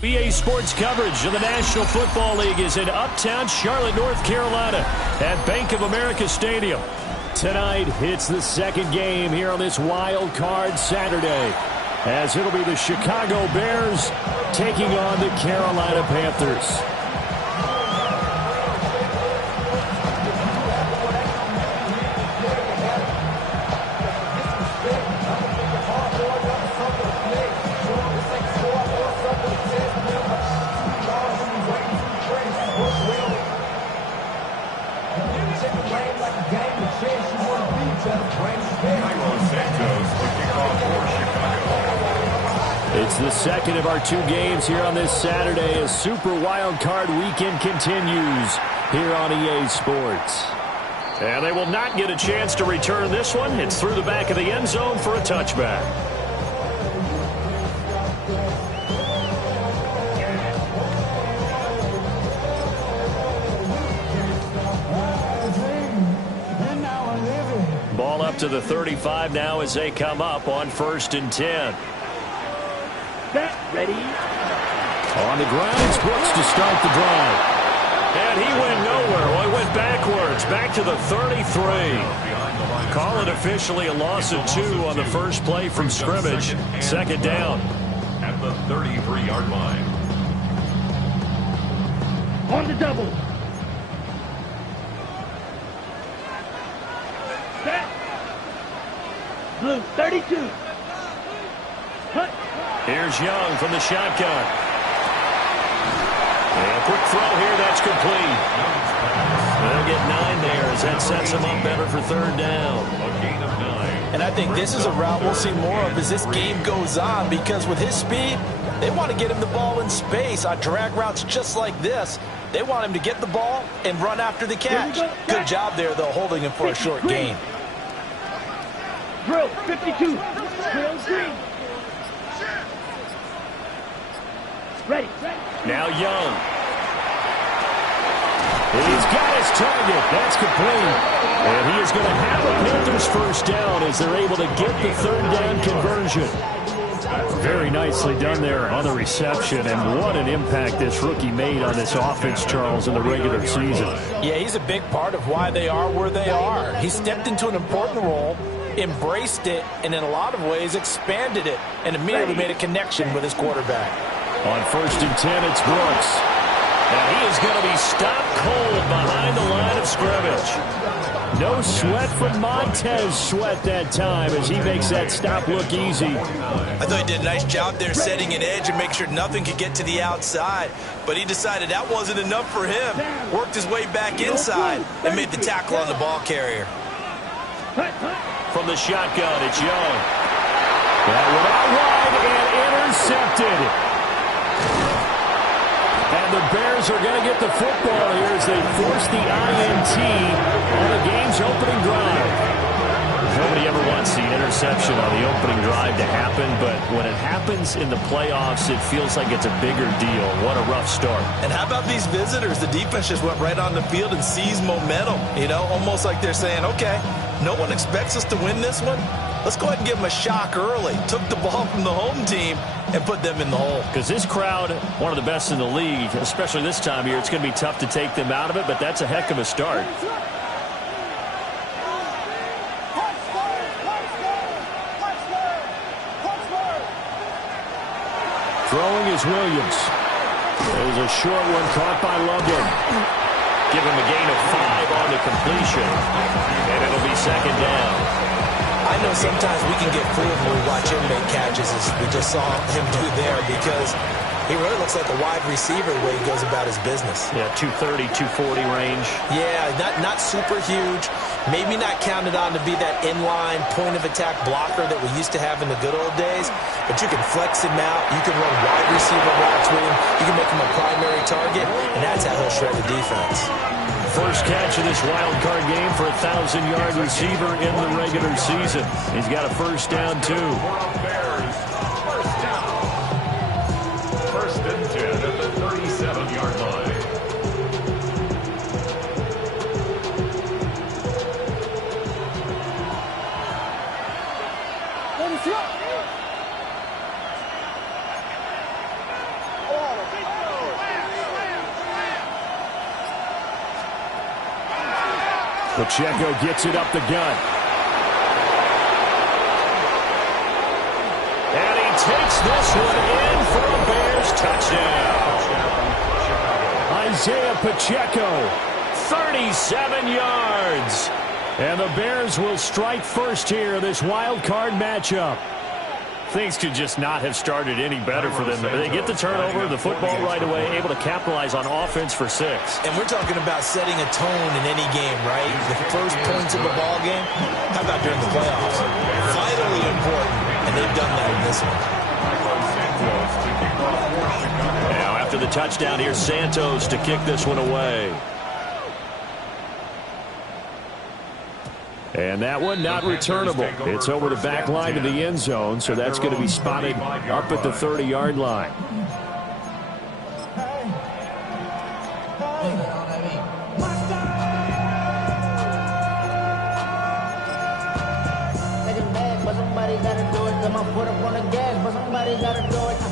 BA Sports coverage of the National Football League is in uptown Charlotte, North Carolina at Bank of America Stadium. Tonight, it's the second game here on this wild card Saturday, as it'll be the Chicago Bears taking on the Carolina Panthers. It's the second of our two games here on this Saturday as Super Wild Card Weekend continues here on EA Sports. And they will not get a chance to return this one. It's through the back of the end zone for a touchback. Ball up to the 35 now as they come up on 1st and 10. Ready? On the ground, it's Brooks to start the drive. And he went nowhere. Well, he went backwards, back to the 33. Call it officially a loss of 2 on the first play from scrimmage. Second down. At the 33-yard line. On the double. Set. Blue, 32. Cut. Here's Young from the shotgun. And a quick throw here, that's complete. They'll get 9 there as that sets them up better for third down. A gain of 9. And I think this is a route we'll see more of as this game goes on, because with his speed, they want to get him the ball in space on drag routes just like this. They want him to get the ball and run after the catch. Good job there, though, holding him for a short gain. Drill, 52. Drill, green. Ready. Now Young. He's got his target. That's complete. And he is going to have a Panthers first down as they're able to get the third down conversion. Very nicely done there on the reception, and what an impact this rookie made on this offense, Charles, in the regular season. Yeah, he's a big part of why they are where they are. He stepped into an important role, embraced it, and in a lot of ways expanded it, and immediately made a connection with his quarterback. On 1st and 10, it's Brooks. And he is going to be stopped cold behind the line of scrimmage. No sweat from Montez Sweat that time as he makes that stop look easy. I thought he did a nice job there setting an edge and making sure nothing could get to the outside. But he decided that wasn't enough for him. Worked his way back inside and made the tackle on the ball carrier. From the shotgun, it's Young. That went out wide and intercepted. And the Bears are going to get the football here as they force the INT on the game's opening drive. Nobody ever wants the interception on the opening drive to happen, but when it happens in the playoffs, it feels like it's a bigger deal. What a rough start. And how about these visitors? The defense just went right on the field and seized momentum, you know, almost like they're saying, okay, no one expects us to win this one. Let's go ahead and give them a shock early. Took the ball from the home team and put them in the hole. Because this crowd, one of the best in the league, especially this time of year, it's going to be tough to take them out of it, but that's a heck of a start. Throwing is Williams. There's a short one caught by Loveland. Give him a gain of 5 on the completion, and it'll be second down. I know sometimes we can get fooled when we watch him make catches, as we just saw him do there, because he really looks like a wide receiver the way he goes about his business. Yeah, 230, 240 range. Yeah, not super huge, Maybe not counted on to be that inline point-of-attack blocker that we used to have in the good old days, but you can flex him out. You can run wide receiver routes with him. You can make him a primary target, and that's how he'll shred the defense. First catch of this wild card game for a 1,000-yard receiver in the regular season. He's got a first down, too. First and 10 at the 37-yard line. Pacheco gets it up the gut. And he takes this one in for a Bears touchdown. Isaiah Pacheco, 37 yards. And the Bears will strike first here in this wild card matchup. Things could just not have started any better for them. They get the turnover, the football right away, able to capitalize on offense for 6. And we're talking about setting a tone in any game, right? The first points of the ball game. How about during the playoffs? Vitally important, and they've done that in this one. Now after the touchdown, here's Santos to kick this one away. And that one not returnable. It's over the back line of the end zone, so that's going to be spotted up at the 30-yard line.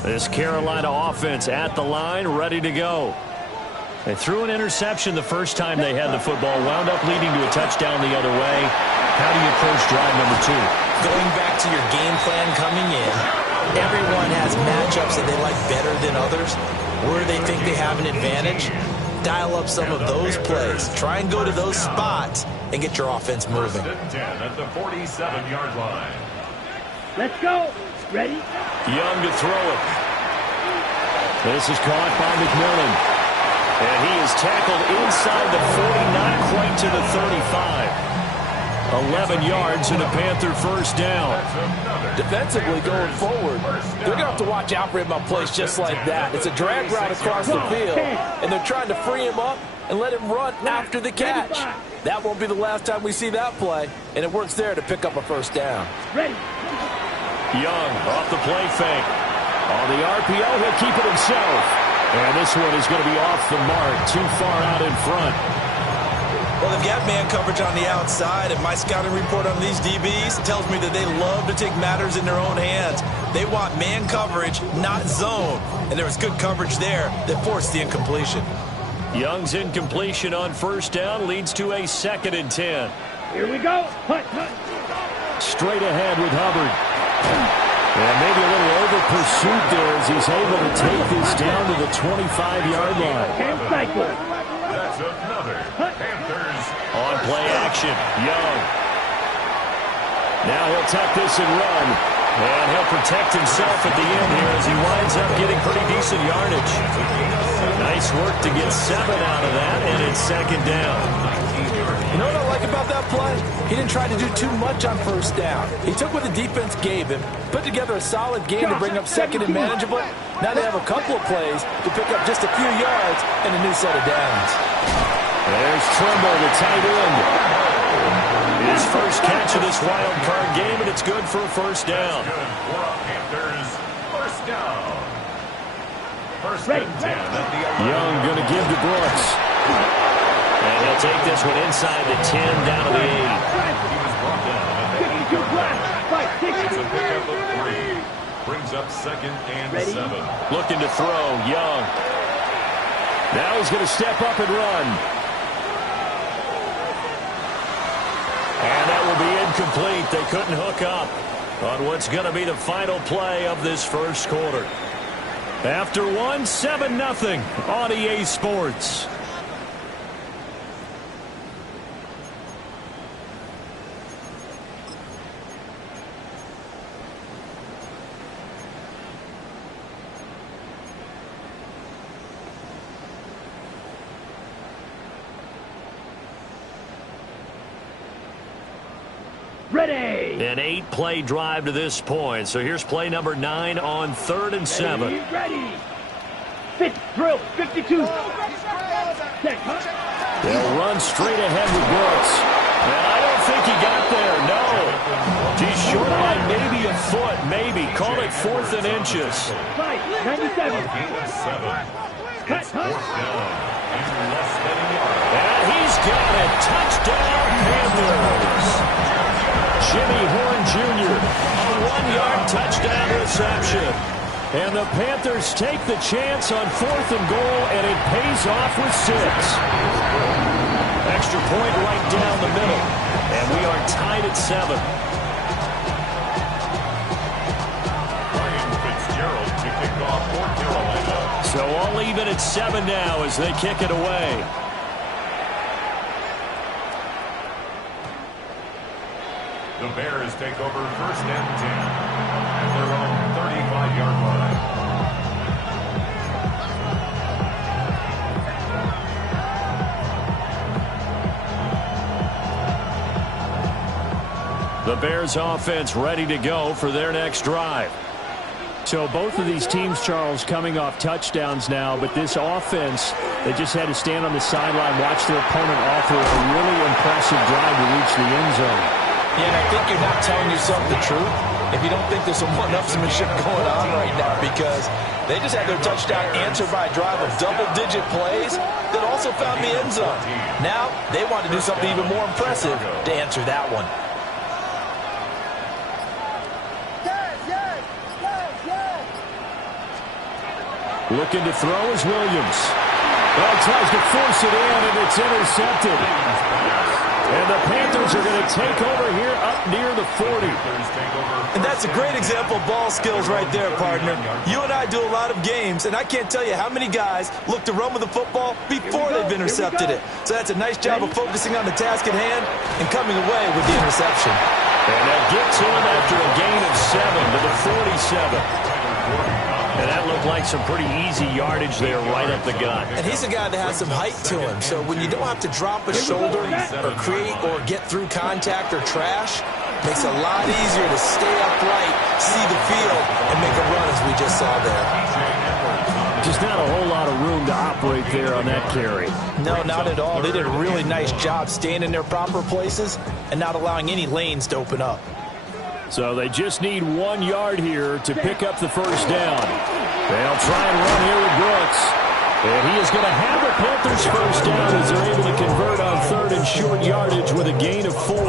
This Carolina offense at the line, ready to go. They threw an interception the first time they had the football, wound up leading to a touchdown the other way. How do you approach drive number 2? Going back to your game plan coming in, everyone has matchups that they like better than others. Where they think they have an advantage, dial up some of those plays. Try and go to those spots and get your offense moving. First and 10 at the 47-yard line. Let's go. Ready? Young to throw it. This is caught by McMillan. And he is tackled inside the 40, not quite to the 35. 11 yards and a Panther first down. Defensively going forward, they're going to have to watch out for him on plays just like that. It's a drag route across the field, and they're trying to free him up and let him run after the catch. That won't be the last time we see that play, and it works there to pick up a first down. Ready. Young off the play fake. On the RPO, he'll keep it himself. And this one is going to be off the mark, too far out in front. Well, they've got man coverage on the outside, and my scouting report on these DBs tells me that they love to take matters in their own hands. They want man coverage, not zone. And there was good coverage there that forced the incompletion. Young's incompletion on first down leads to a 2nd and 10. Here we go. Punt. Straight ahead with Hubbard. And maybe a little over pursuit there as he's able to take this down to the 25-yard line. And cycle. That's another Panthers. On play action, Young. Now he'll tuck this and run. And he'll protect himself at the end here as he winds up getting pretty decent yardage. Nice work to get 7 out of that, and it's 2nd down. You know what I like about that play? He didn't try to do too much on first down. He took what the defense gave him, put together a solid game to bring up 2nd and manageable. Now they have a couple of plays to pick up just a few yards and a new set of downs. There's Trimble, the tight end. His first catch of this wild card game, and it's good for a first down. Good for a Panthers first down. First and 10 at the 11. Young going to give to Brooks. And he'll take this one inside the 10 down to the 8. He was brought down at the 8-yard line. It's a pickup of 3. Brings up 2nd and 7. Looking to throw, Young. Now he's going to step up and run. And that will be incomplete. They couldn't hook up on what's going to be the final play of this first quarter. After one, 7-0 on EA Sports. Ready. An 8-play drive to this point. So here's play number 9 on 3rd and 7. Ready. Fit, drill, 52. Set, They'll run straight ahead with Brooks. And I don't think he got there, no. He's short by maybe a foot, maybe. Call it 4th and inches. 97. Cut. It's 4th down. And less than a yard. And he's got it. Touchdown, Panthers. Jimmy Horn Jr., a 1-yard touchdown reception. And the Panthers take the chance on 4th and goal, and it pays off with 6. Extra point right down the middle. And we are tied at 7. Ryan Fitzgerald to kick off for Carolina. So all even at 7 now as they kick it away. The Bears take over 1st and 10 at their own 35-yard line. The Bears offense ready to go for their next drive. So both of these teams, Charles, coming off touchdowns now, but this offense, they just had to stand on the sideline, watch their opponent offer a really impressive drive to reach the end zone. Yeah, and I think you're not telling yourself the truth if you don't think there's some one-upsmanship going on right now, because they just had their touchdown answered by a drive of double-digit plays that also found the end zone. Now they want to do something even more impressive to answer that one. Looking to throw is Williams. Well, tries to force it in, and it's intercepted. And the Panthers are going to take over here up near the 40. And that's a great example of ball skills right there, partner. You and I do a lot of games, and I can't tell you how many guys look to run with the football before they've intercepted it. So that's a nice job of focusing on the task at hand and coming away with the interception. And they'll get to him after a gain of 7 to the 47. And that looked like some pretty easy yardage there right up the gut. And he's a guy that has some height to him. So when you don't have to drop a shoulder or create or get through contact or trash, makes it a lot easier to stay upright, see the field, and make a run as we just saw there. Just not a whole lot of room to operate there on that carry. No, not at all. They did a really nice job staying in their proper places and not allowing any lanes to open up. So they just need 1 yard here to pick up the first down. They'll try and run here with Brooks. And he is going to have the Panthers first down as they're able to convert on 3rd and short yardage with a gain of 4.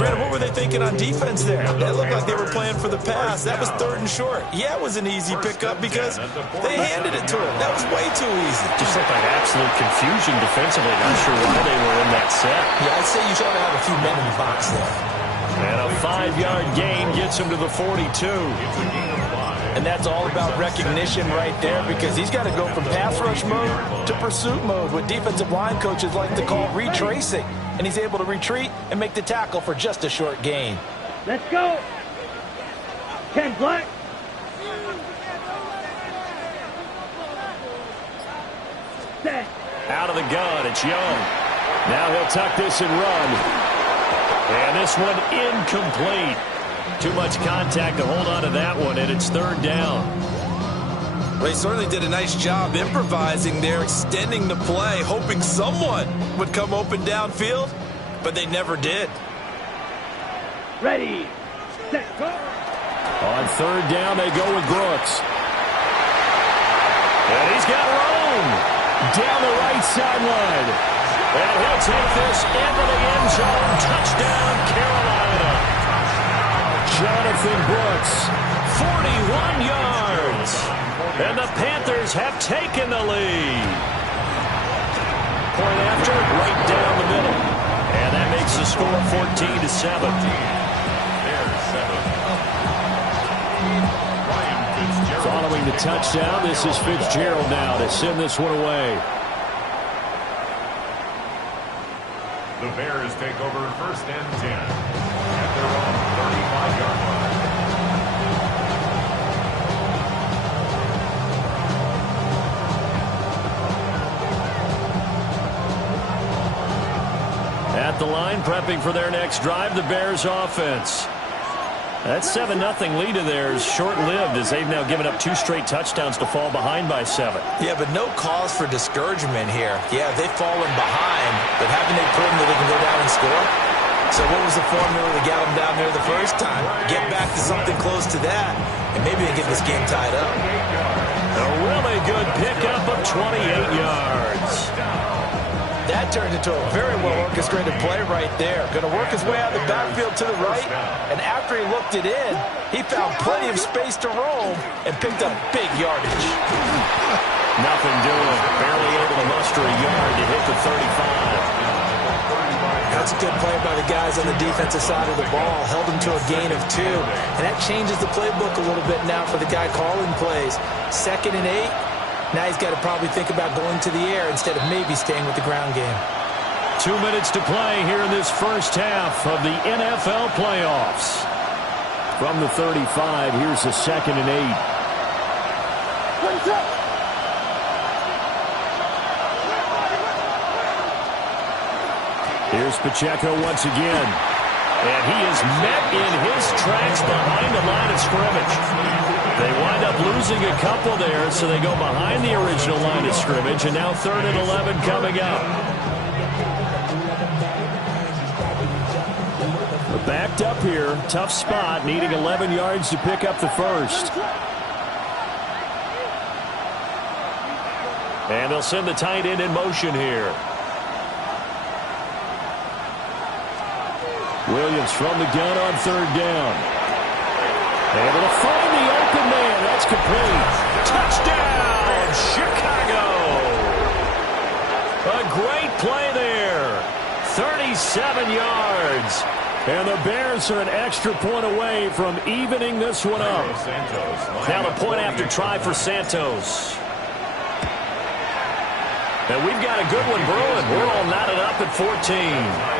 Brandon, what were they thinking on defense there? That looked like they were playing for the pass. That was 3rd and short. Yeah, it was an easy pickup because they handed it to him. That was way too easy. Just looked like absolute confusion defensively. Not sure why they were in that set. Yeah, I'd say you should have a few men in the box there. And a 5-yard gain gets him to the 42. And that's all about recognition right there, because he's got to go from pass rush mode to pursuit mode, what defensive line coaches like to call retracing. And he's able to retreat and make the tackle for just a short gain. Let's go. 10 black. Set. Out of the gun, it's Young. Now he'll tuck this and run. And this one incomplete. Too much contact to hold on to that one, and it's 3rd down. Well, he certainly did a nice job improvising there, extending the play, hoping someone would come open downfield, but they never did. Ready. Set. Go. On 3rd down, they go with Brooks. And he's got room down the right sideline. And he'll take this into the end zone. Touchdown, Carolina. Jonathan Brooks, 41 yards. And the Panthers have taken the lead. Point after, right down the middle. And that makes the score 14-7. Following the touchdown, this is Fitzgerald now to send this one away. The Bears take over 1st and 10 at their own 35-yard line. At the the line, prepping for their next drive, the Bears offense. That 7-0 lead of theirs short-lived as they've now given up 2 straight touchdowns to fall behind by 7. Yeah, but no cause for discouragement here. Yeah, they've fallen behind, but haven't they proven that they can go down and score? So what was the formula that got them down there the first time? Get back to something close to that, and maybe they get this game tied up. A really good pickup of 28 yards. That turned into a very well-orchestrated play right there. Going to work his way out of the backfield to the right, and after he looked it in, he found plenty of space to roam and picked up big yardage. Nothing doing. Barely able to muster a yard to hit the 35. That's a good play by the guys on the defensive side of the ball. Held him to a gain of 2, and that changes the playbook a little bit now for the guy calling plays. 2nd and 8. Now he's got to probably think about going to the air instead of maybe staying with the ground game. 2 minutes to play here in this first half of the NFL playoffs. From the 35, here's a 2nd and 8. Here's Pacheco once again. And he is met in his tracks behind the line of scrimmage. They wind up losing a couple there, so they go behind the original line of scrimmage, and now 3rd and 11 coming up. They're backed up here, tough spot, needing 11 yards to pick up the first. And they'll send the tight end in motion here. Williams from the gun on 3rd down. Able to find the open man. That's complete. Touchdown, Chicago. A great play there. 37 yards. And the Bears are an extra point away from evening this one up. Now the point after try for Santos. And we've got a good one brewing. We're all knotted up at 14.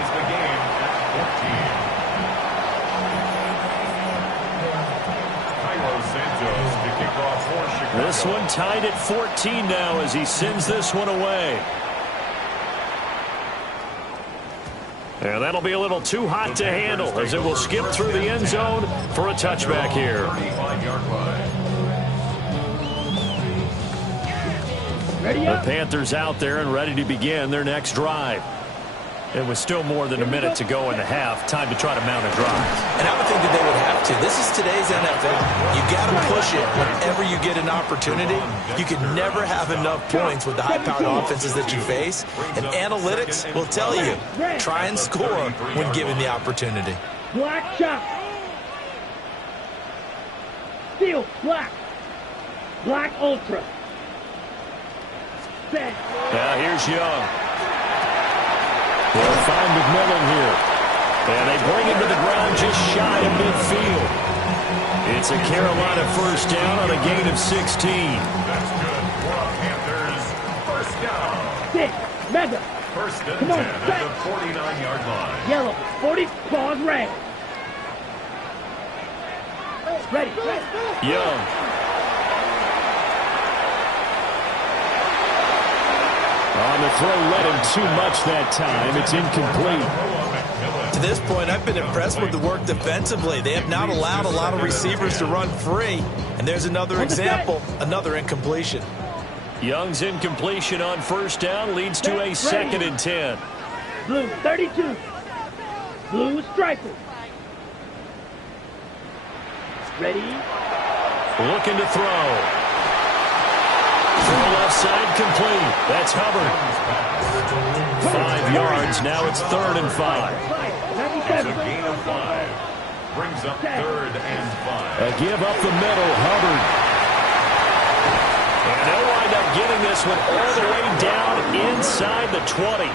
This one tied at 14 now as he sends this one away. And that'll be a little too hot to handle as it will skip through the end zone for a touchback here. The Panthers out there and ready to begin their next drive. It was still more than a minute to go in the half. Time to try to mount a drive. And I would think that they would have to. This is today's NFL. You got to push it whenever you get an opportunity. You can never have enough points with the high-powered offenses that you face. And analytics will tell you, try and score when given the opportunity. Black shot. Steel, black. Black ultra. Set. Now here's Young. They'll find McMillan here. And they bring him to the ground just shy of midfield. It's a Carolina first down on a gain of 16. That's good for the Panthers. First down. 6. Mega. First and Come on, 10 at the 49-yard line. Yellow. 40. Pause red. Ready. Young. On the throw, led him too much that time. It's incomplete. To this point, I've been impressed with the work defensively. They have not allowed a lot of receivers to run free. And there's another example, another incompletion. Young's incompletion on first down leads to a 2nd and 10. Blue 32. Blue striper. Ready. Looking to throw. Throw left side complete. That's Hubbard. 5 yards. Now it's 3rd and 5. It's a gain of 5. Brings up 3rd and 5. A give up the middle. Hubbard. And they'll wind up getting this one all the way down inside the 20.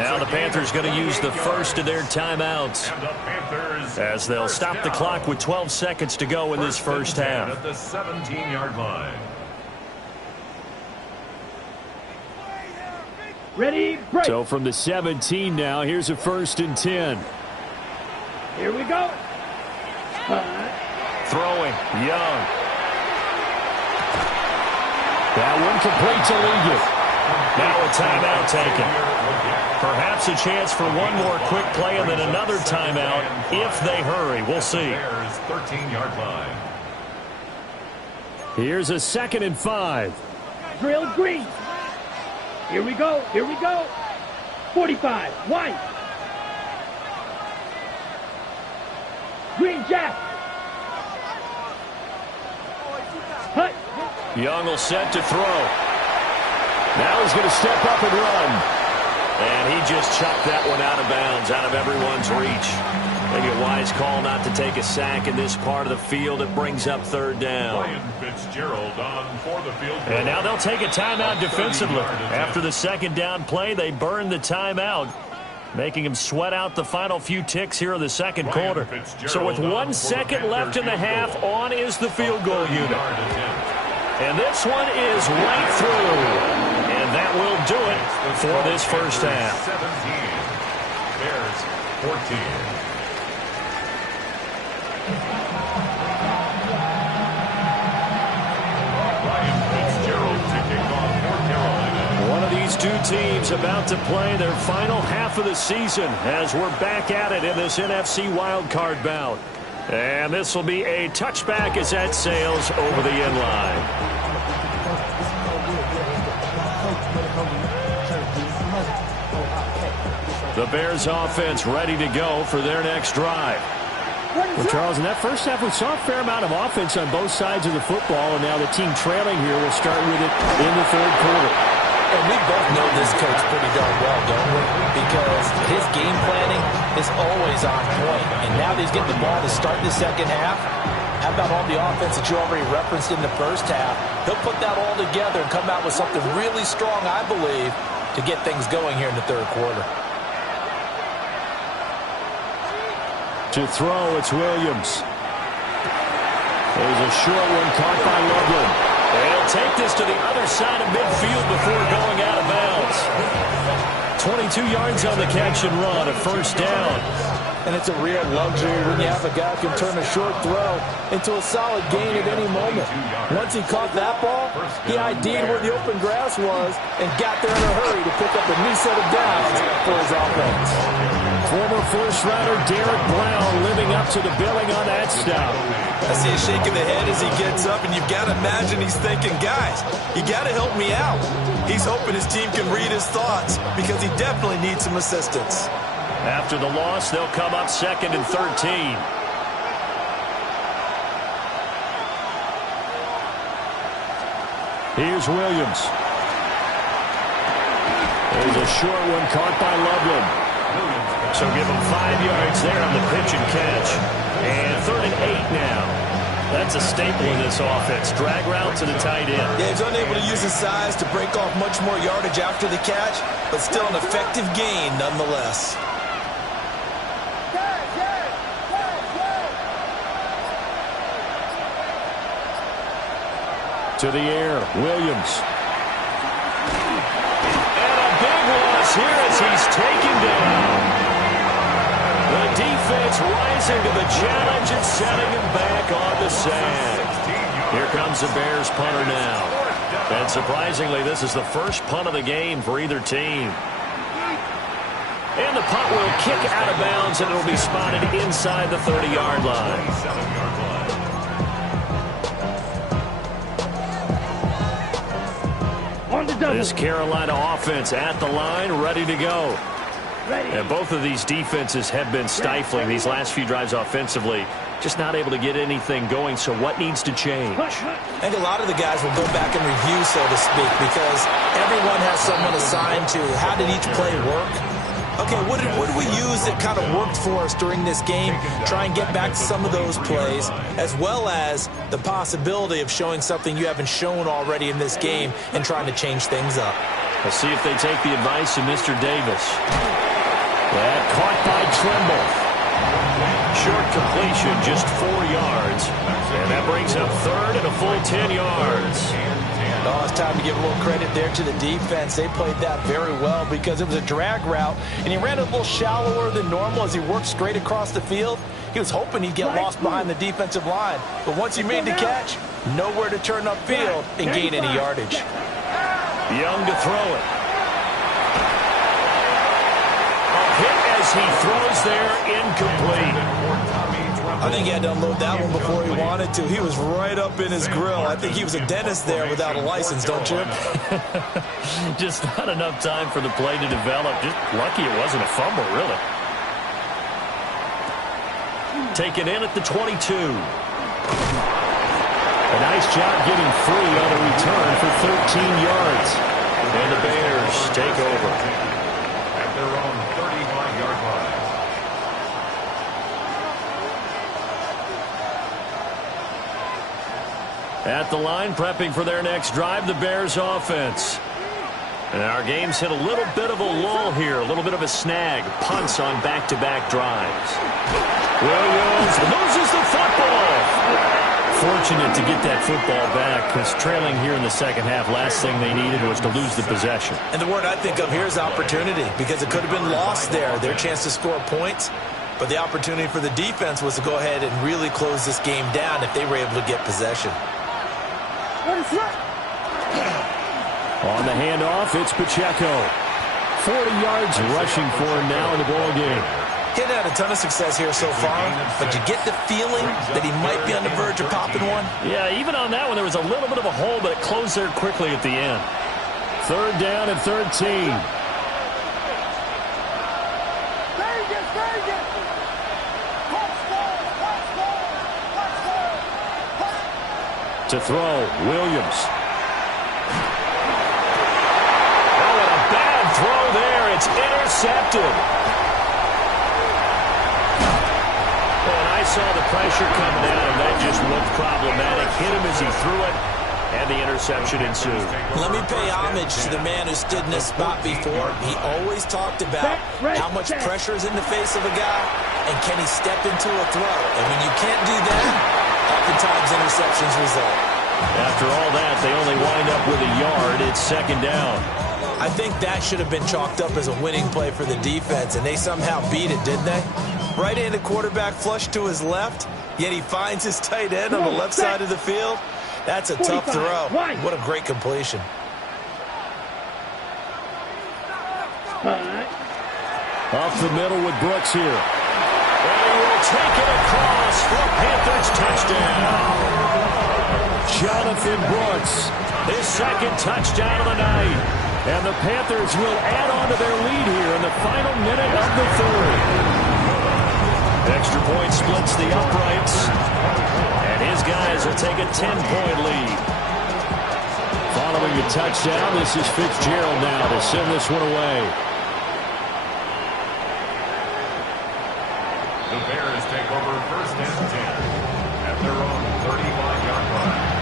Now the Panthers going to use the first of their timeouts as they'll stop the clock with 12 seconds to go in this first half. At the 17-yard line. Ready, break. So from the 17 now, here's a 1st and 10. Here we go. Throwing, Young. That one complete to Leggett. Now a timeout taken. Perhaps a chance for one more quick play and then another timeout if they hurry. We'll see. 13-yard line. Here's a 2nd and 5. Drill green. Here we go. Here we go. 45. White. Green Jack. Hut. Young will set to throw. Now he's going to step up and run. And he just chucked that one out of bounds, out of everyone's reach. Maybe a wise call not to take a sack in this part of the field. It brings up 3rd down. Ryan Fitzgerald on for the field goal. And now they'll take a timeout defensively. After the 2nd down play, they burn the timeout, making him sweat out the final few ticks here in the 2nd quarter. So with 1 second left in the half, on is the field goal unit. And this one is right through. And that will do it for this first half. 17. Bears 14. One of these two teams about to play their final half of the season as we're back at it in this NFC wildcard bout. And this will be a touchback as that sails over the end line. The Bears offense ready to go for their next drive. Well, Charles, in that first half, we saw a fair amount of offense on both sides of the football, and now the team trailing here will start with it in the 3rd quarter. And we both know this coach pretty darn well, don't we? Because his game planning is always on point. And now that he's getting the ball to start the 2nd half, how about all the offense that you already referenced in the first half? He'll put that all together and come out with something really strong, I believe, to get things going here in the 3rd quarter. To throw, it's Williams. There's a short one caught by Loveland. They'll take this to the other side of midfield before going out of bounds. 22 yards on the catch and run, a 1st down. And it's a real luxury when you have a guy who can turn a short throw into a solid gain at any moment. Once he caught that ball, he ID'd where the open grass was and got there in a hurry to pick up a new set of downs for his offense. Former first-rounder Derek Brown living up to the billing on that stop. I see a shake of the head as he gets up, and you've got to imagine he's thinking, guys, you got to help me out. He's hoping his team can read his thoughts because he definitely needs some assistance. After the loss, they'll come up 2nd and 13. Here's Williams. There's a short one caught by Loveland. So give him 5 yards there on the pitch and catch. And 3rd and 8 now. That's a staple in this offense. Drag route to the tight end. Yeah, he's unable to use his size to break off much more yardage after the catch, but still an effective gain nonetheless. To the air, Williams. And a big loss here as he's taken down. The defense rising to the challenge and setting him back on the sand. Here comes the Bears punter now. And surprisingly, this is the first punt of the game for either team. And the punt will kick out of bounds, and it'll be spotted inside the 30-yard line. This Carolina offense at the line, ready to go. And both of these defenses have been stifling these last few drives offensively. Just not able to get anything going, so what needs to change? I think a lot of the guys will go back and review, so to speak, because everyone has someone assigned to how did each play work. Okay, what did we use that kind of worked for us during this game? Try and get back to some of those plays, as well as the possibility of showing something you haven't shown already in this game and trying to change things up. Let's see if they take the advice of Mr. Davis. That caught by Trimble. Short completion, just 4 yards. And that brings up 3rd and a full 10 yards. Oh, it's time to give a little credit there to the defense. They played that very well because it was a drag route, and he ran a little shallower than normal as he worked straight across the field. He was hoping he'd get lost behind the defensive line, but once he made the catch, nowhere to turn upfield and gain any yardage. Young to throw it. as he throws there, incomplete. I think he had to unload that one before he wanted to. He was right up in his grill. I think he was a dentist there without a license, don't you? Just not enough time for the play to develop. Just lucky it wasn't a fumble, really. Taken in at the 22. A nice job getting free on a return for 13 yards. And the Bears take over. At their own 35-yard line. At the line, prepping for their next drive, the Bears offense. And our game's hit a little bit of a lull here, a little bit of a snag. Punts on back-to-back drives. Williams loses the football. Fortunate to get that football back, because trailing here in the second half, last thing they needed was to lose the possession. And the word I think of here is opportunity, because it could have been lost there, their chance to score points. But the opportunity for the defense was to go ahead and really close this game down if they were able to get possession. On the handoff, it's Pacheco. 40 yards rushing for him now in the ball game. He hadn't had a ton of success here so far, but you get the feeling that he might be on the verge of popping one. Yeah, even on that one, there was a little bit of a hole, but it closed there quickly at the end. Third down and 13. To throw, Williams. Oh, and a bad throw there. It's intercepted. And I saw the pressure coming at him. That just looked problematic. Hit him as he threw it, and the interception ensued. Let me pay homage to the man who stood in this spot before. He always talked about how much pressure is in the face of a guy, and can he step into a throw. And when you can't do that, oftentimes interceptions result. After all that, they only wind up with a yard. It's second down. I think that should have been chalked up as a winning play for the defense, and they somehow beat it, didn't they? Right-handed quarterback flush to his left, yet he finds his tight end on the left side of the field. That's a tough throw. What a great completion. Off the middle with Brooks here. And he will take it across for a Panthers touchdown. Jonathan Brooks, his second touchdown of the night. And the Panthers will add on to their lead here in the final minute of the third. Extra point splits the uprights. And his guys will take a 10-point lead. Following the touchdown, this is Fitzgerald now to send this one away. The Bears take over first and 10 at their own 35-yard line.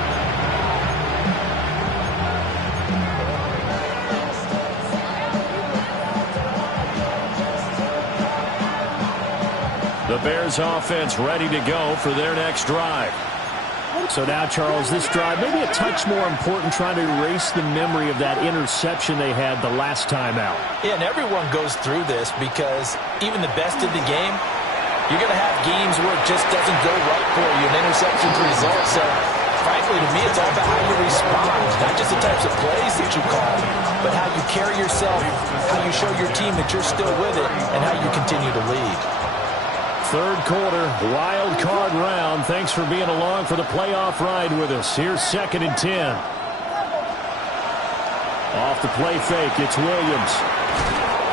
The Bears offense ready to go for their next drive. So now, Charles, this drive maybe a touch more important, trying to erase the memory of that interception they had the last time out. Yeah, and everyone goes through this because even the best of the game, you're going to have games where it just doesn't go right for you, and interceptions result. So, frankly, to me, it's all about how you respond, not just the types of plays that you call, but how you carry yourself, how you show your team that you're still with it, and how you continue to lead. Third quarter, wild card round. Thanks for being along for the playoff ride with us. Here's second and 10. Off the play fake, it's Williams.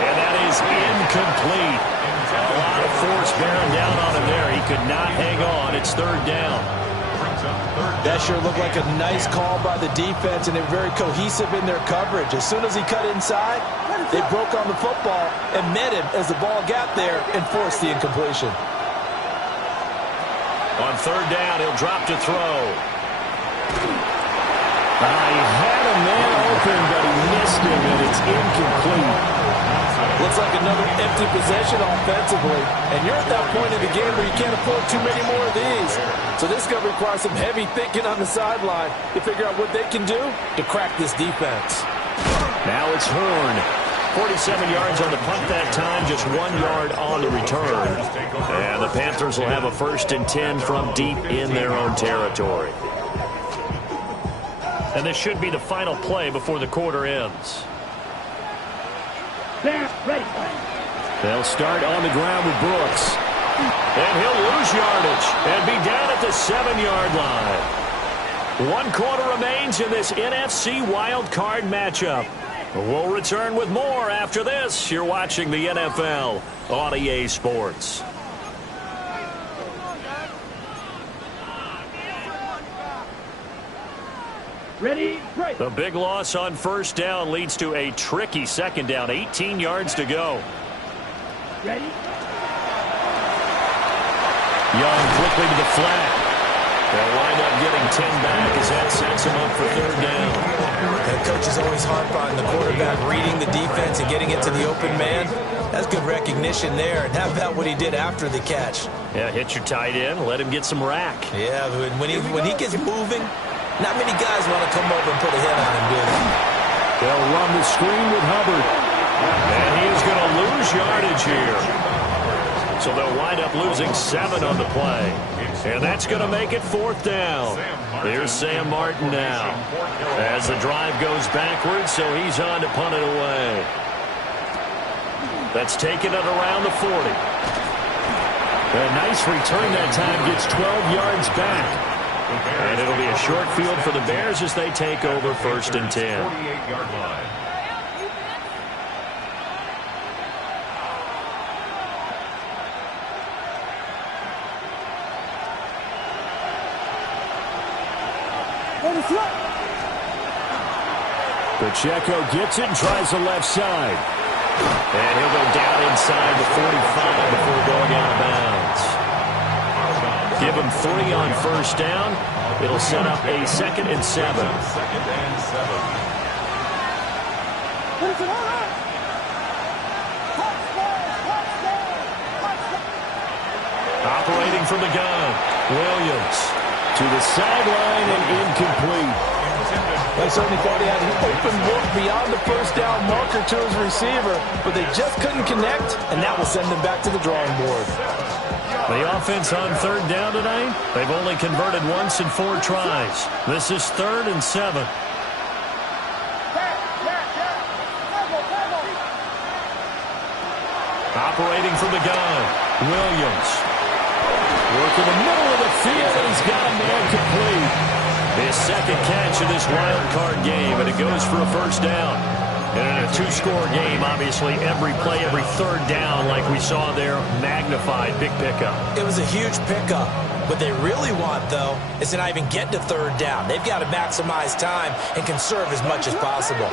And that is incomplete. A lot of force bearing down on him there. He could not hang on. It's third down. That sure looked like a nice call by the defense, and they're very cohesive in their coverage. As soon as he cut inside, they broke on the football and met him as the ball got there and forced the incompletion. On third down, he'll drop to throw. He had a man open, but he missed him, and it's incomplete. Looks like another empty possession offensively, and you're at that point in the game where you can't afford too many more of these. So this is going to require some heavy thinking on the sideline to figure out what they can do to crack this defense. Now it's Horn. 47 yards on the punt that time, just 1 yard on the return. And the Panthers will have a first and 10 from deep in their own territory. And this should be the final play before the quarter ends. There, ready. They'll start on the ground with Brooks. And he'll lose yardage and be down at the 7-yard line. 1 quarter remains in this NFC Wild Card matchup. We'll return with more after this. You're watching the NFL on EA Sports. Ready, break. The big loss on first down leads to a tricky second down. 18 yards to go. Ready. Young quickly to the flat. They'll wind up getting 10 back as that sets him up for third down. The coaches always harp on the quarterback reading the defense and getting it to the open man. That's good recognition there. And how about what he did after the catch? Yeah, hit your tight end, let him get some rack. Yeah, when he gets moving, not many guys want to come over and put a hit on him, do they? They'll run the screen with Hubbard. And he is going to lose yardage here. So they'll wind up losing 7 on the play. And that's going to make it fourth down. Here's Sam Martin now. As the drive goes backwards, so he's on to punt it away. That's taken it around the 40. A nice return that time, gets 12 yards back. And it'll be a short field for the Bears as they take over first and 10. 48-yard line. Pacheco gets it and tries the left side. And he'll go down inside the 45 before going out of bounds. Give him 3 on first down. It'll set up a 2nd and 7. Operating from the gun, Williams to the sideline and incomplete. I certainly thought he had an open look beyond the first down marker to his receiver, but they just couldn't connect, and that will send them back to the drawing board. The offense on third down tonight, they've only converted once in 4 tries. This is 3rd and 7. Operating from the gun, Williams. Work in the middle of the field, and he's got a man complete. His 2nd catch in this wild card game, and it goes for a first down. And in a 2-score game, obviously, every play, every third down, like we saw there, magnified. Big pickup. It was a huge pickup. What they really want, though, is to not even get to third down. They've got to maximize time and conserve as much as possible.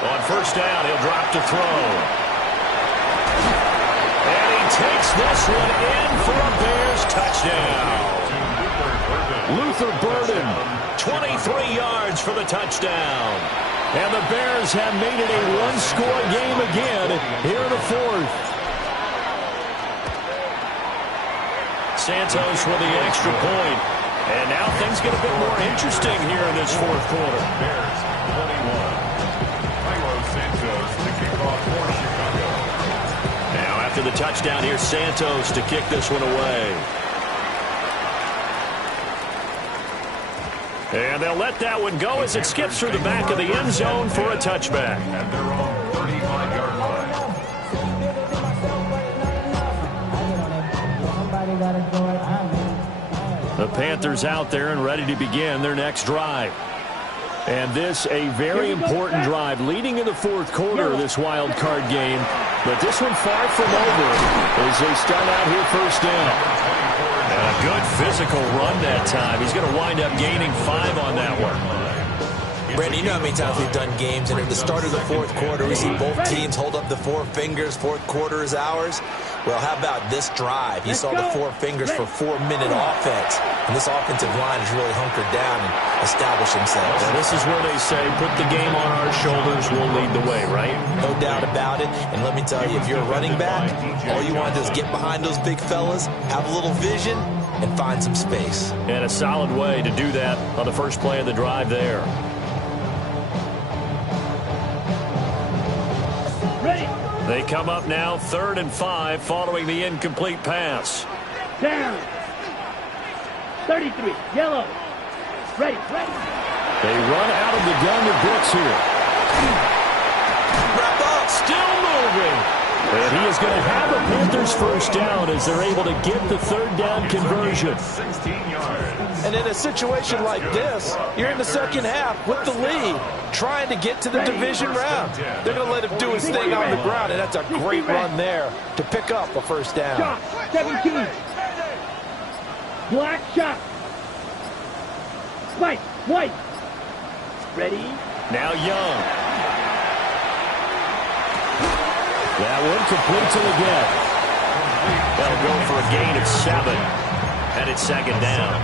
On first down, he'll drop to throw. And he takes this one in for a Bears touchdown. Luther Burden, 23 yards for the touchdown. And the Bears have made it a 1-score game again here in the 4th. Santos with the extra point. And now things get a bit more interesting here in this 4th quarter. Bears 21. Santos to kick off for Chicago. Now after the touchdown, here's Santos to kick this one away. And they'll let that one go as it skips through the back of the end zone for a touchback. At their own 35-yard line. The Panthers out there and ready to begin their next drive. And this a very important drive leading in the 4th quarter of this wild card game. But this one far from over as they start out here first down. And a good physical run that time. He's going to wind up gaining 5 on that one. Brandon, you know how many times we've done games, and at the start of the 4th quarter, we see both teams hold up the 4 fingers, 4th quarter is ours. Well, how about this drive? You saw the 4 fingers for 4-minute offense, and this offensive line has really hunkered down and established themselves. And this is where they say, put the game on our shoulders, we'll lead the way, right? No doubt about it, and let me tell you, if you're a running back, all you want to do is get behind those big fellas, have a little vision, and find some space. And a solid way to do that on the first play of the drive there. They come up now 3rd and 5 following the incomplete pass. Down. 33. Yellow. Ready. They run out of the gun with Brooks here. It's still moving. And he is going to have a Panthers first down as they're able to get the third down conversion. 16 yards. And in a situation like this, you're in the second half with the lead, trying to get to the division round. They're going to let him do his thing on the ground, and that's a great run there to pick up a first down. Shot, 17. Black shot. Spike, white. Ready? Now Young. That one complete to the get. That'll go for a gain of 7. And it's second down.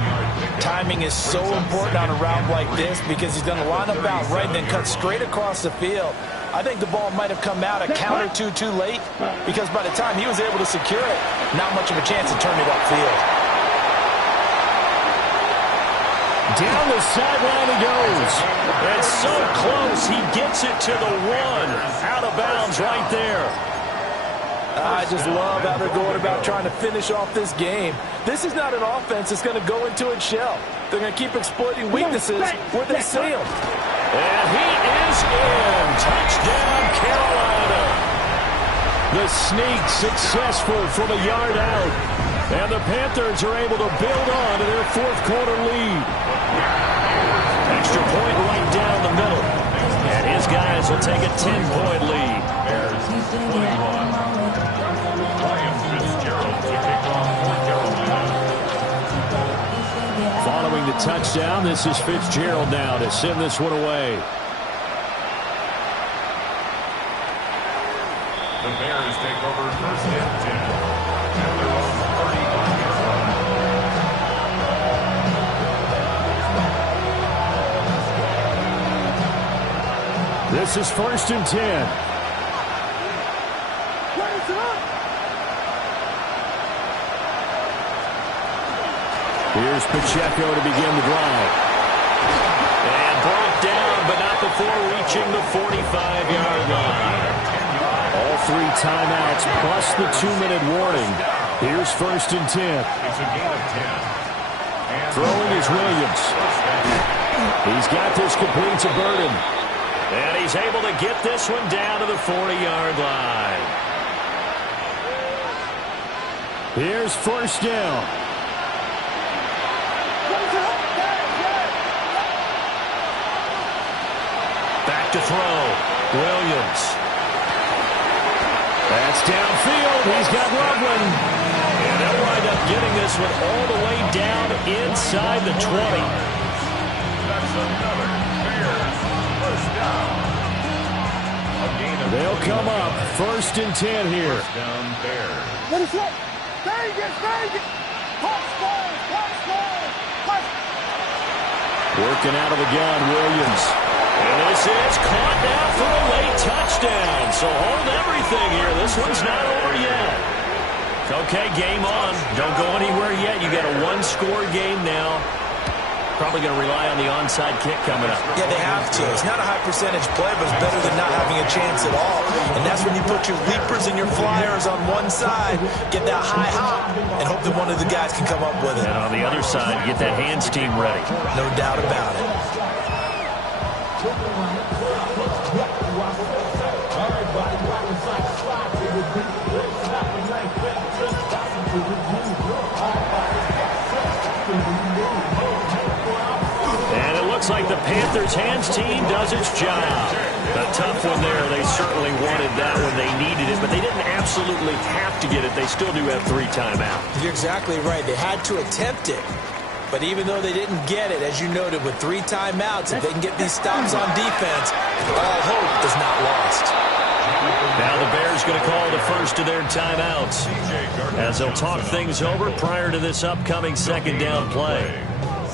Timing is so important on a route like this because he's going to line up out right and then cut straight across the field. I think the ball might have come out a count or two too late because by the time he was able to secure it, not much of a chance to turn it upfield. Down the sideline he goes. And so close, he gets it to the 1. Out of bounds right there. I just love how they're going about trying to finish off this game. This is not an offense that's going to go into its shell. They're going to keep exploiting weaknesses where they see them. And he is in. Touchdown, Carolina. The sneak successful from a yard out. And the Panthers are able to build on to their fourth quarter lead. Extra point right down the middle. And his guys will take a 10-point lead. Bears 21. Following the touchdown, this is Fitzgerald now to send this one away. The Bears take over first and 10. At their own 35-yard line. This is first and 10. Here's Pacheco to begin the drive. And brought down, but not before reaching the 45-yard line. All 3 timeouts plus the 2-minute warning. Here's first and 10. It's a gain of 10. Throwing is Williams. He's got this complete to Burden. And he's able to get this one down to the 40-yard line. Here's first down. Back to throw. Williams. That's downfield. He's got Loveland. And they'll wind up getting this one all the way down inside the 20. That's another Bears first down. A gain of They'll come up first and 10 here. first down Bears. What is that? Vegas! Working out of the gun, Williams. And this is caught now for a late touchdown. So hold everything here. This one's not over yet. Okay, game on. Don't go anywhere yet. You got a 1-score game now. Probably going to rely on the onside kick coming up. Yeah, they have to. It's not a high percentage play, but it's better than not having a chance at all. And that's when you put your leapers and your flyers on one side, get that high hop, and hope that one of the guys can come up with it. And on the other side, get that hands team ready. No doubt about it. And it looks like the Panthers hands team does its job. A tough one there. They certainly wanted that when they needed it, but they didn't absolutely have to get it. They still do have 3 timeouts. You're exactly right. They had to attempt it. But even though they didn't get it, as you noted, with 3 timeouts, if they can get these stops on defense, all hope is not lost. Now the Bears going to call the first of their timeouts as they'll talk things over prior to this upcoming second down play.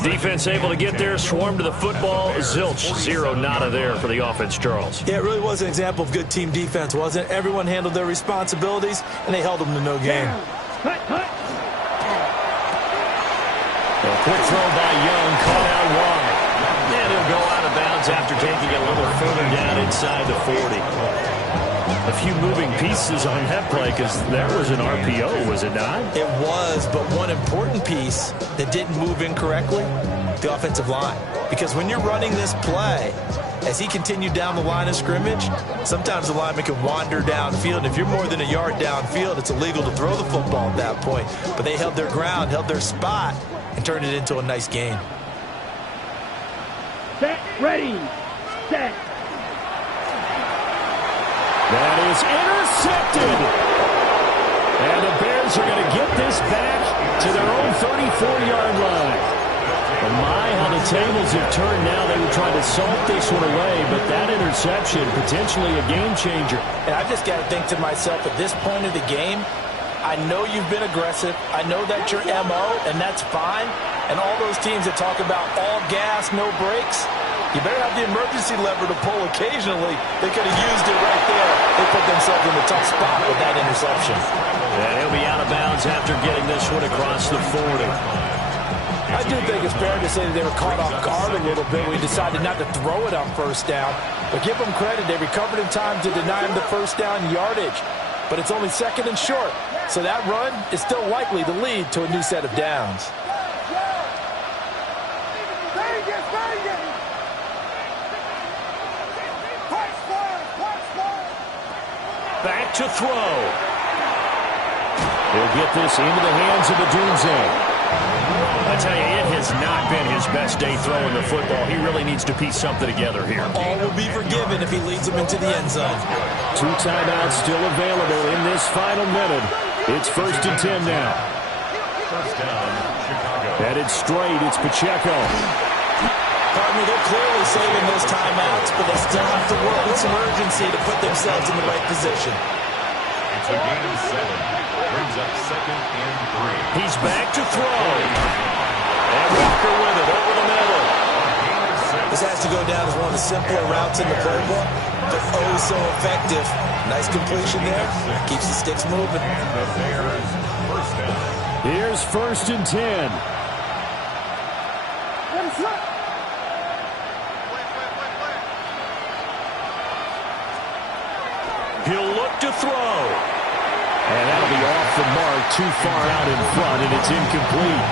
Defense able to get there, swarm to the football. Zilch, 0 nada there for the offense, Charles. Yeah, it really was an example of good team defense, wasn't it? Everyone handled their responsibilities, and they held them to no gain. A quick throw by Young, caught out wide. And he'll go out of bounds after taking it a little further down inside the 40. A few moving pieces on that play because that was an RPO, was it not? It was, but one important piece that didn't move incorrectly, the offensive line. Because when you're running this play, as he continued down the line of scrimmage, sometimes the lineman can wander downfield. And if you're more than a yard downfield, it's illegal to throw the football at that point. But they held their ground, held their spot, and turned it into a nice gain. Set, ready, set. That is intercepted. And the Bears are going to get this back to their own 34-yard line. And my, how the tables have turned now. They were trying to salt this one away, but that interception, potentially a game changer. And I just got to think to myself, at this point of the game, I know you've been aggressive. I know that's your MO, and that's fine. And all those teams that talk about all gas, no brakes, you better have the emergency lever to pull occasionally. They could have used it right there. They put themselves in a tough spot with that interception. And he'll be out of bounds after getting this one across the 40. I do think it's fair to say that they were caught off guard a little bit. We decided not to throw it on first down. But give them credit. They recovered in time to deny him the first down yardage. But it's only second and short. So that run is still likely to lead to a new set of downs. Back to throw. He'll get this into the hands of the Dunze. I tell you, it has not been his best day throwing the football. He really needs to piece something together here. All will be forgiven if he leads them into the end zone. 2 timeouts still available in this final minute. It's 1st and 10 now. First down, Chicago. Headed straight, it's Pacheco. Pardon me, they're clearly saving those timeouts, but they still have to work with some urgency to put themselves in the right position. It's a gain of 7. Brings up 2nd and 3. He's back to throw. And Walker with it over the middle. This has to go down as one of the simpler routes in the playbook, but oh so effective. Nice completion there. Keeps the sticks moving. The Bears first down. Here's 1st and 10. He'll look to throw. And that'll be off the mark, too far out in front, and it's incomplete.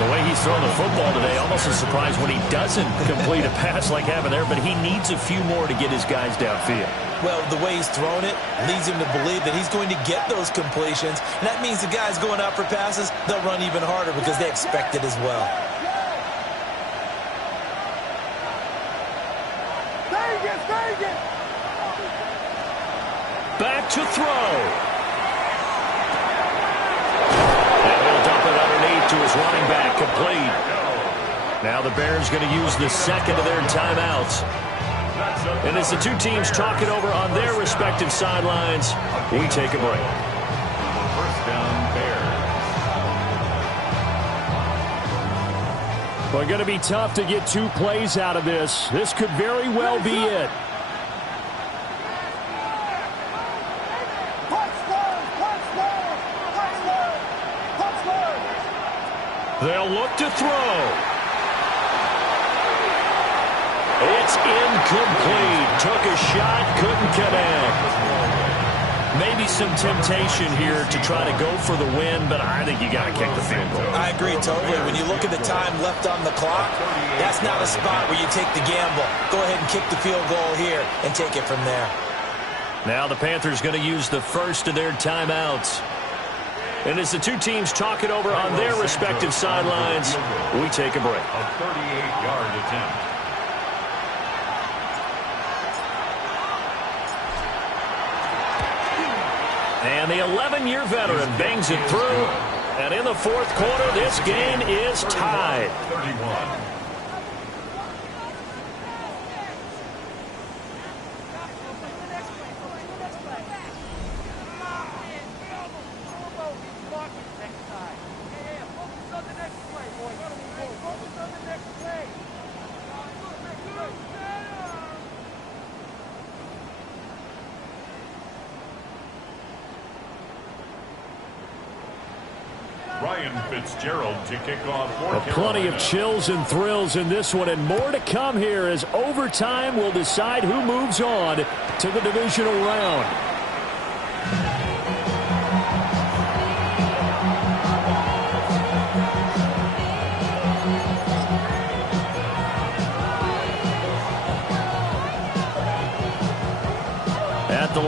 The way he's throwing the football today, almost a surprise when he doesn't complete a pass like having there, but he needs a few more to get his guys downfield. Well, the way he's thrown it leads him to believe that he's going to get those completions, and that means the guys going out for passes, they'll run even harder because they expect it as well. Back to throw. And he'll dump it underneath to his running back, complete. Now the Bears going to use the second of their timeouts. And as the two teams talk it over on their respective sidelines, we take a break. First down, Bears. Well, going to be tough to get 2 plays out of this. This could very well be it. They'll look to throw. It's incomplete. Took a shot, couldn't connect. Maybe some temptation here to try to go for the win, but I think you got to kick the field goal. I agree totally. When you look at the time left on the clock, that's not a spot where you take the gamble. Go ahead and kick the field goal here and take it from there. Now the Panthers going to use the first of their timeouts. And as the two teams talk it over on their respective sidelines, we take a break. A 38-yard attempt. And the 11-year veteran bangs it through. And in the 4th quarter, this game is tied. 31. Fitzgerald to kick off for Plenty of chills and thrills in this one, and more to come here as overtime will decide who moves on to the divisional round.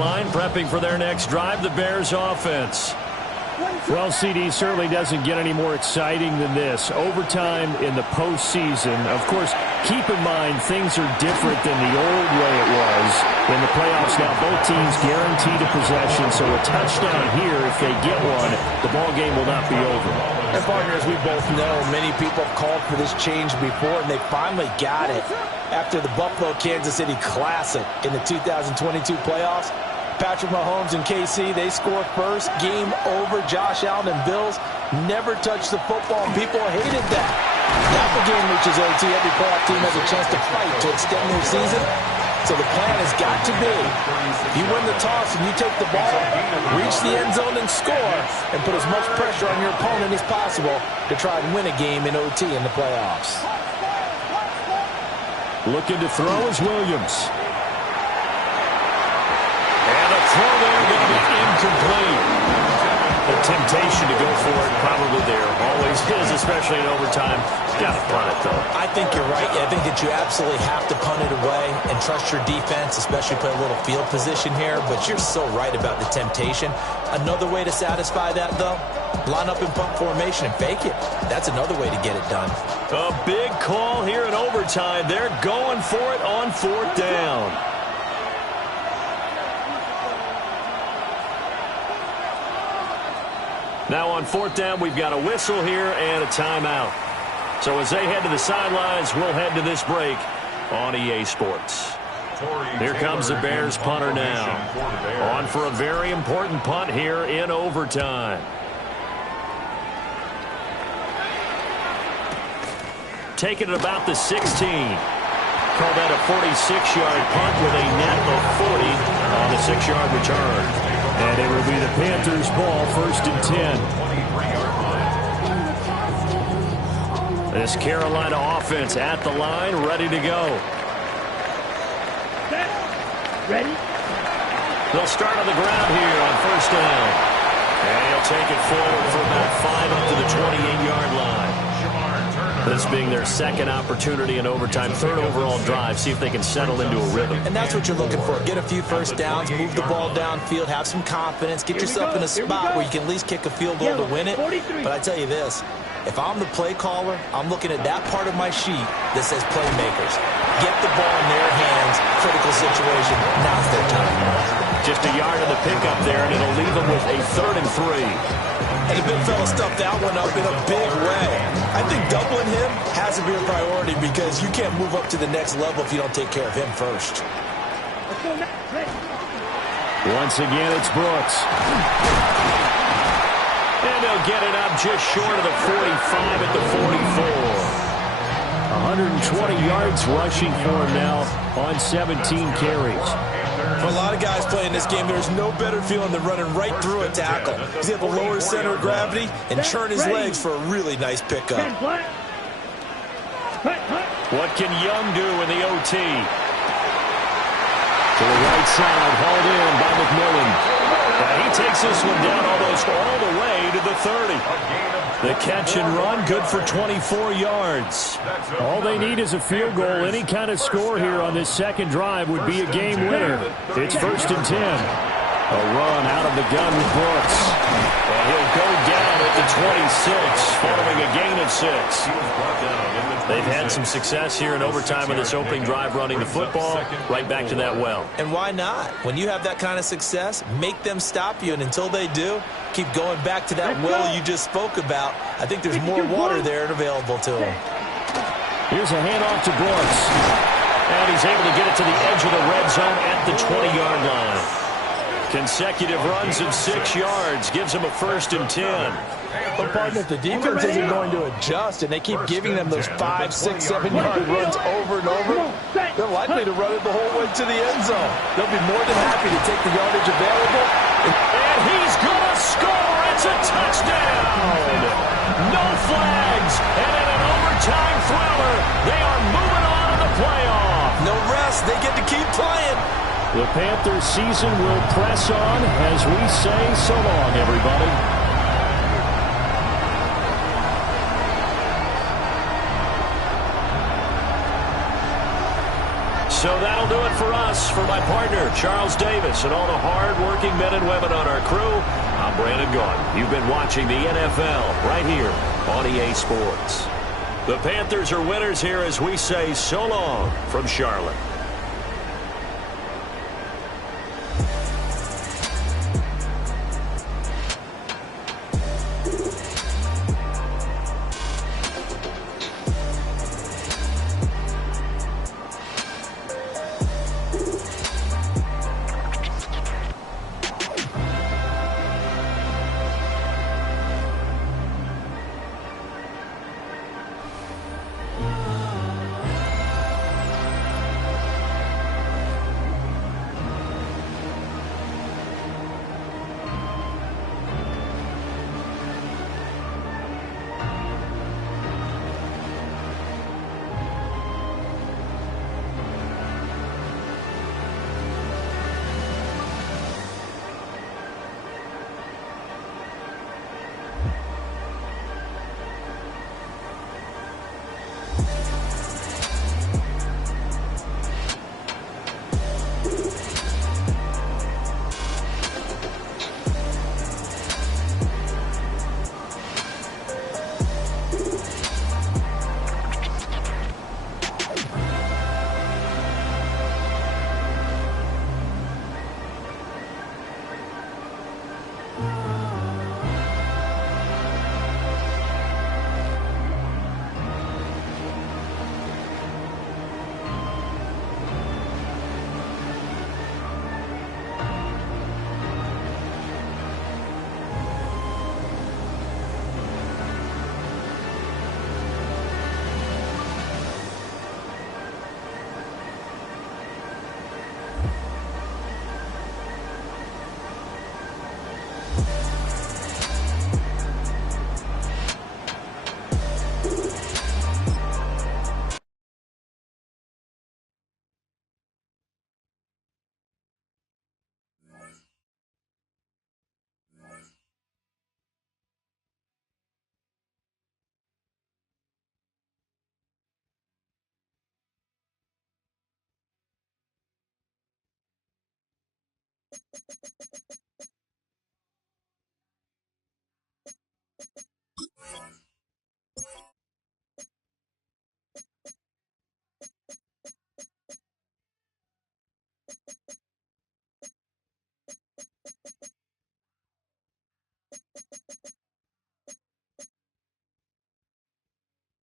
line, prepping for their next drive, the Bears offense. Well, CD certainly doesn't get any more exciting than this. Overtime in the postseason. Of course, keep in mind things are different than the old way it was in the playoffs. Now both teams guaranteed a possession, so a touchdown here, if they get one, the ball game will not be over. And partners, we both know many people have called for this change before, and they finally got it after the Buffalo-Kansas City Classic in the 2022 playoffs. Patrick Mahomes and KC, they score first. Game over. Josh Allen and Bills never touched the football, and people hated that. Now the game reaches OT. Every playoff team has a chance to fight to extend their season. So the plan has got to be, you win the toss and you take the ball, reach the end zone and score, and put as much pressure on your opponent as possible to try and win a game in OT in the playoffs. Looking to throw is Williams. And a throw there going to be incomplete. The temptation to go for it probably there. Always is, especially in overtime. Got to punt it, though. I think you're right. I think that you absolutely have to punt it away and trust your defense, especially play a little field position here. But you're so right about the temptation. Another way to satisfy that, though, line up in punt formation and fake it. That's another way to get it done. A big call here in overtime. They're going for it on fourth down. Now on fourth down, we've got a whistle here and a timeout. So as they head to the sidelines, we'll head to this break on EA Sports. Here comes the Bears punter now. On for a very important punt here in overtime. Taking it about the 16. Call that a 46-yard punt with a net of 40 on the 6-yard return. And it will be the Panthers' ball, 1st and 10. This Carolina offense at the line, ready to go. Ready? They'll start on the ground here on 1st down. And he'll take it forward for about 5 up to the 28-yard line. This being their second opportunity in overtime, 3rd overall drive. See if they can settle into a rhythm. And that's what you're looking for. Get a few first downs, move the ball downfield, have some confidence, get yourself in a spot where you can at least kick a field goal to win it. But I tell you this, if I'm the play caller, I'm looking at that part of my sheet that says playmakers. Get the ball in their hands, critical situation, now's their time. Just a yard of the pickup there, and it'll leave them with a 3rd and 3. And the big fella stuffed that one up in a big way. I think doubling him has to be a priority because you can't move up to the next level if you don't take care of him first. Once again, it's Brooks. And they'll get it up just short of the 45 at the 44. 120 yards rushing for him now on 17 carries. For a lot of guys playing this game, there's no better feeling than running right through a tackle. He's able to lower his center of gravity and churn his legs for a really nice pickup. What can Young do in the OT? To the right side, hauled in by McMillan. He takes this one down almost all the way to the 30. The catch and run, good for 24 yards. All they need is a field goal. Any kind of score here on this second drive would be a game winner. It's 1st and 10. A run out of the gun with Brooks. And he'll go down at the 26, following a gain of 6. They've had some success here in overtime in this opening drive running the football. Right back to that well. And why not? When you have that kind of success, make them stop you. And until they do, keep going back to that well you just spoke about. I think there's more water there and available to him. Here's a handoff to Brooks. And he's able to get it to the edge of the red zone at the 20-yard line. Consecutive runs of 6 yards gives him a 1st and 10. But, partner, if the defense isn't going to adjust and they keep giving them those 5, 6, 7-yard runs over and over, they're likely to run it the whole way to the end zone. They'll be more than happy to take the yardage available. And he's going to score. It's a touchdown. No flags. And in an overtime thriller, they are moving on to the playoff. No rest. They get to keep playing. The Panthers season will press on as we say so long, everybody. So that'll do it for us. For my partner, Charles Davis, and all the hard-working men and women on our crew, I'm Brandon Gaudin. You've been watching the NFL right here on EA Sports. The Panthers are winners here as we say so long from Charlotte.